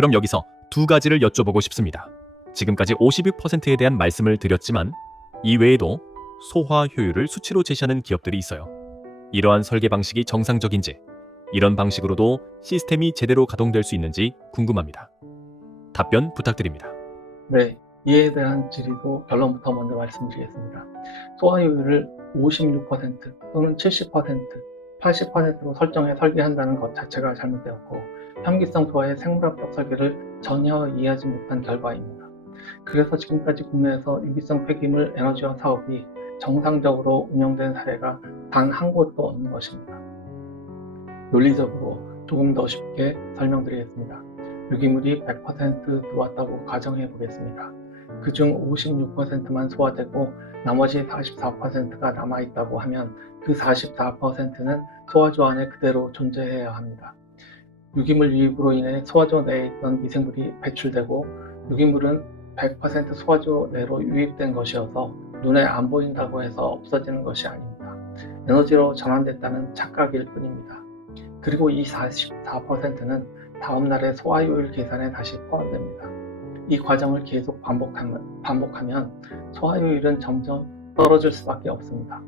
그럼 여기서 두 가지를 여쭤보고 싶습니다. 지금까지 52%에 대한 말씀을 드렸지만 이 외에도 소화 효율을 수치로 제시하는 기업들이 있어요. 이러한 설계 방식이 정상적인지, 이런 방식으로도 시스템이 제대로 가동될 수 있는지 궁금합니다. 답변 부탁드립니다. 네, 이에 대한 질의도 결론부터 먼저 말씀드리겠습니다. 소화효율을 56% 또는 70%, 80%로 설정해 설계한다는 것 자체가 잘못되었고 현기성 소화의 생물학적 설계를 전혀 이해하지 못한 결과입니다. 그래서 지금까지 국내에서 유기성 폐기물 에너지화 사업이 정상적으로 운영된 사례가 단 한 곳도 없는 것입니다. 논리적으로 조금 더 쉽게 설명드리겠습니다. 유기물이 100% 들어왔다고 가정해 보겠습니다. 그중 56%만 소화되고 나머지 44%가 남아있다고 하면 그 44%는 소화조 안에 그대로 존재해야 합니다. 유기물 유입으로 인해 소화조 내에 있던 미생물이 배출되고 유기물은 100% 소화조 내로 유입된 것이어서 눈에 안 보인다고 해서 없어지는 것이 아닙니다. 에너지로 전환됐다는 착각일 뿐입니다. 그리고 이 44%는 다음날의 소화효율 계산에 다시 포함됩니다. 이 과정을 계속 반복하면 소화효율은 점점 떨어질 수밖에 없습니다.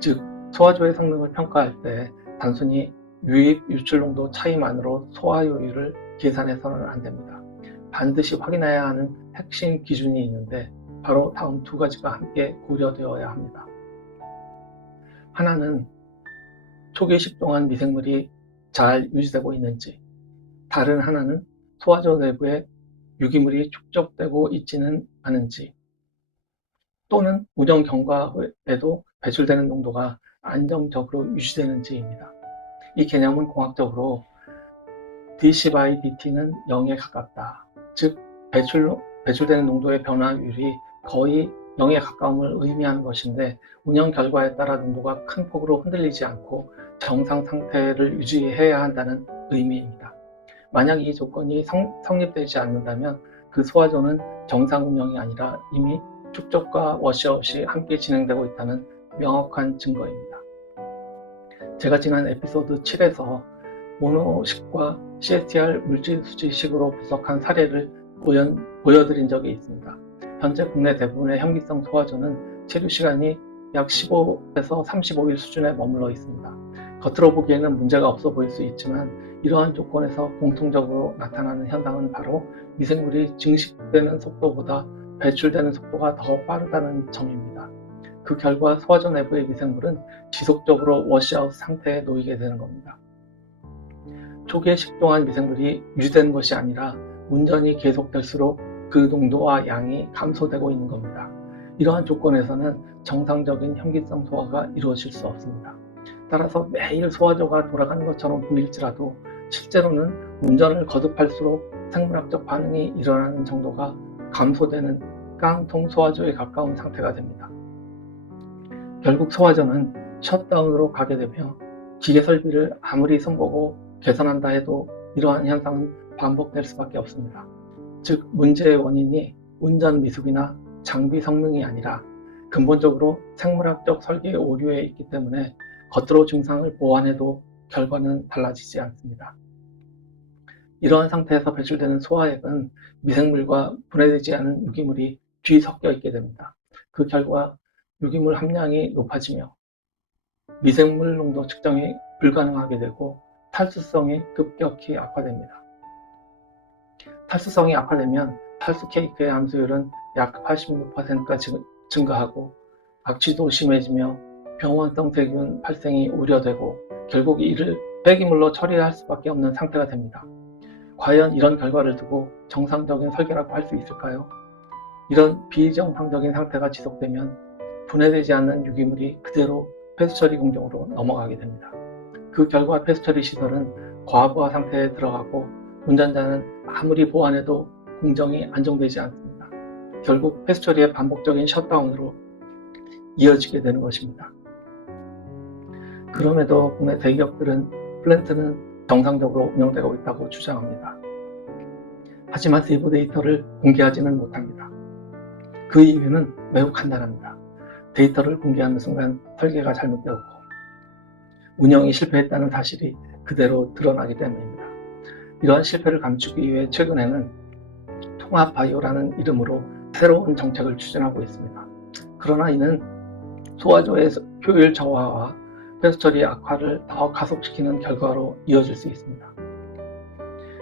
즉, 소화조의 성능을 평가할 때 단순히 유입, 유출 농도 차이만으로 소화효율을 계산해서는 안 됩니다. 반드시 확인해야 하는 핵심 기준이 있는데 바로 다음 두 가지가 함께 고려되어야 합니다. 하나는 초기 식동안 미생물이 잘 유지되고 있는지, 다른 하나는 소화조 내부에 유기물이 축적되고 있지는 않은지, 또는 운영 경과에도 배출되는 농도가 안정적으로 유지되는지입니다. 이 개념은 공학적으로 dC/dt는 0에 가깝다. 즉, 배출되는 농도의 변화율이 거의 0에 가까움을 의미하는 것인데 운영 결과에 따라 농도가 큰 폭으로 흔들리지 않고 정상 상태를 유지해야 한다는 의미입니다. 만약 이 조건이 성립되지 않는다면 그 소화조는 정상 운영이 아니라 이미 축적과 워시아웃이 함께 진행되고 있다는 명확한 증거입니다. 제가 지난 에피소드 7에서 모노식과 CSTR 물질 수치식으로 분석한 사례를 보여드린 적이 있습니다. 현재 국내 대부분의 현기성 소화조는 체류 시간이 약 15에서 35일 수준에 머물러 있습니다. 겉으로 보기에는 문제가 없어 보일 수 있지만 이러한 조건에서 공통적으로 나타나는 현상은 바로 미생물이 증식되는 속도보다 배출되는 속도가 더 빠르다는 점입니다. 그 결과 소화조 내부의 미생물은 지속적으로 워시아웃 상태에 놓이게 되는 겁니다. 초기에 식동안 미생물이 유지되는 것이 아니라 운전이 계속될수록 그 농도와 양이 감소되고 있는 겁니다. 이러한 조건에서는 정상적인 현기성 소화가 이루어질 수 없습니다. 따라서 매일 소화조가 돌아가는 것처럼 보일지라도 실제로는 운전을 거듭할수록 생물학적 반응이 일어나는 정도가 감소되는 깡통 소화조에 가까운 상태가 됩니다. 결국 소화조는 셧다운으로 가게 되며 기계 설비를 아무리 손보고 개선한다 해도 이러한 현상은 반복될 수밖에 없습니다. 즉, 문제의 원인이 운전 미숙이나 장비 성능이 아니라 근본적으로 생물학적 설계의 오류에 있기 때문에 겉으로 증상을 보완해도 결과는 달라지지 않습니다. 이러한 상태에서 배출되는 소화액은 미생물과 분해되지 않은 유기물이 뒤섞여 있게 됩니다. 그 결과 유기물 함량이 높아지며 미생물 농도 측정이 불가능하게 되고 탈수성이 급격히 악화됩니다. 탈수성이 악화되면 탈수 케이크의 함수율은 약 86%까지 증가하고 악취도 심해지며 병원성 세균 발생이 우려되고 결국 이를 폐기물로 처리할 수밖에 없는 상태가 됩니다. 과연 이런 결과를 두고 정상적인 설계라고 할 수 있을까요? 이런 비정상적인 상태가 지속되면 분해되지 않는 유기물이 그대로 폐수처리 공정으로 넘어가게 됩니다. 그 결과 폐수처리 시설은 과부하 상태에 들어가고 운전자는 아무리 보완해도 공정이 안정되지 않습니다. 결국 폐수처리의 반복적인 셧다운으로 이어지게 되는 것입니다. 그럼에도 국내 대기업들은 플랜트는 정상적으로 운영되고 있다고 주장합니다. 하지만 세부 데이터를 공개하지는 못합니다. 그 이유는 매우 간단합니다. 데이터를 공개하는 순간 설계가 잘못되었고 운영이 실패했다는 사실이 그대로 드러나기 때문입니다. 이러한 실패를 감추기 위해 최근에는 통합 바이오라는 이름으로 새로운 정책을 추진하고 있습니다. 그러나 이는 소화조의 효율 저하와 폐수 처리 악화를 더 가속시키는 결과로 이어질 수 있습니다.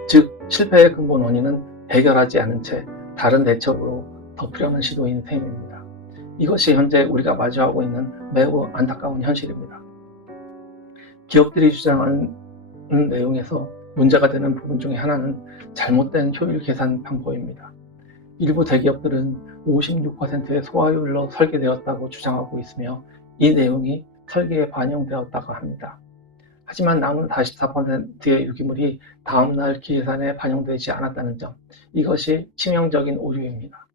즉, 실패의 근본 원인은 해결하지 않은 채 다른 대책으로 덮으려는 시도인 셈입니다. 이것이 현재 우리가 마주하고 있는 매우 안타까운 현실입니다. 기업들이 주장하는 내용에서 문제가 되는 부분 중에 하나는 잘못된 효율 계산 방법입니다. 일부 대기업들은 56%의 소화효율로 설계되었다고 주장하고 있으며 이 내용이 설계에 반영되었다고 합니다. 하지만 남은 44%의 유기물이 다음날 계산에 반영되지 않았다는 점, 이것이 치명적인 오류입니다.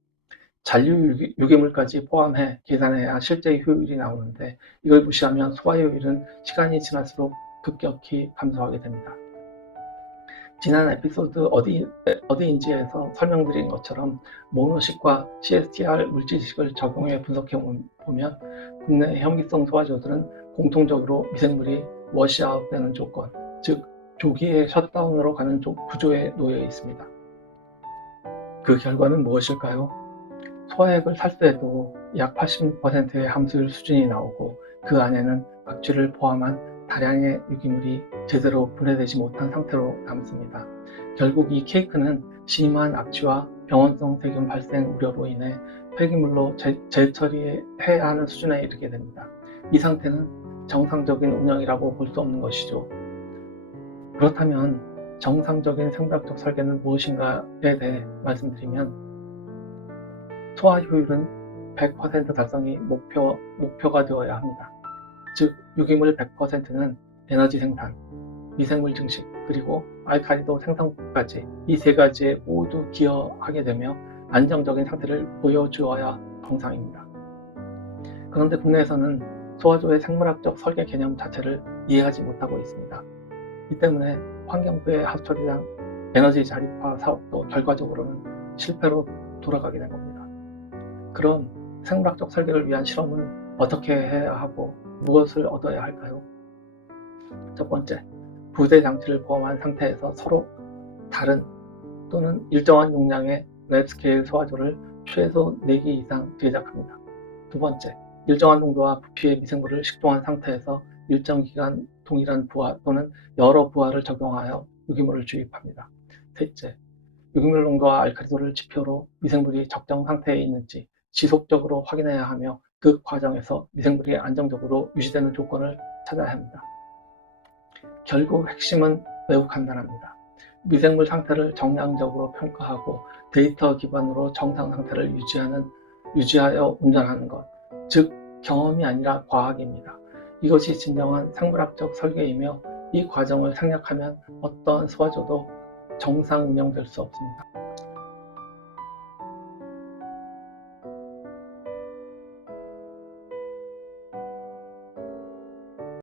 잔류 유기물까지 포함해 계산해야 실제 효율이 나오는데 이걸 무시하면 소화효율은 시간이 지날수록 급격히 감소하게 됩니다. 지난 에피소드 어디인지에서 설명드린 것처럼 모노식과 CSTR 물질식을 적용해 분석해 보면 국내 현미성 소화조들은 공통적으로 미생물이 워시아웃되는 조건, 즉 조기에 셧다운으로 가는 구조에 놓여 있습니다. 그 결과는 무엇일까요? 소화액을 탈수해도 약 80%의 함수율 수준이 나오고 그 안에는 악취를 포함한 다량의 유기물이 제대로 분해되지 못한 상태로 남습니다. 결국 이 케이크는 심한 악취와 병원성 세균 발생 우려로 인해 폐기물로 재처리해야 하는 수준에 이르게 됩니다. 이 상태는 정상적인 운영이라고 볼 수 없는 것이죠. 그렇다면 정상적인 생물학적 설계는 무엇인가에 대해 말씀드리면 소화 효율은 100% 달성이 목표가 되어야 합니다. 즉 유기물 100%는 에너지 생산, 미생물 증식, 그리고 알카리도 생성까지 이 세 가지에 모두 기여하게 되며 안정적인 상태를 보여주어야 정상입니다. 그런데 국내에서는 소화조의 생물학적 설계 개념 자체를 이해하지 못하고 있습니다. 이 때문에 환경부의 하수처리장 에너지 자립화 사업도 결과적으로는 실패로 돌아가게 된 겁니다. 그럼 생물학적 설계를 위한 실험은 어떻게 해야 하고 무엇을 얻어야 할까요? 첫 번째, 부대 장치를 포함한 상태에서 서로 다른 또는 일정한 용량의 랩스케일 소화조를 최소 4개 이상 제작합니다. 두 번째, 일정한 농도와 부피의 미생물을 식동한 상태에서 일정 기간 동일한 부하 또는 여러 부하를 적용하여 유기물을 주입합니다. 셋째, 유기물 농도와 알칼리도를 지표로 미생물이 적정 상태에 있는지 지속적으로 확인해야 하며 그 과정에서 미생물이 안정적으로 유지되는 조건을 찾아야 합니다. 결국 핵심은 매우 간단합니다. 미생물 상태를 정량적으로 평가하고 데이터 기반으로 정상 상태를 유지하여 운전하는 것, 즉 경험이 아니라 과학입니다. 이것이 진정한 생물학적 설계이며 이 과정을 생략하면 어떠한 소화조도 정상 운영될 수 없습니다.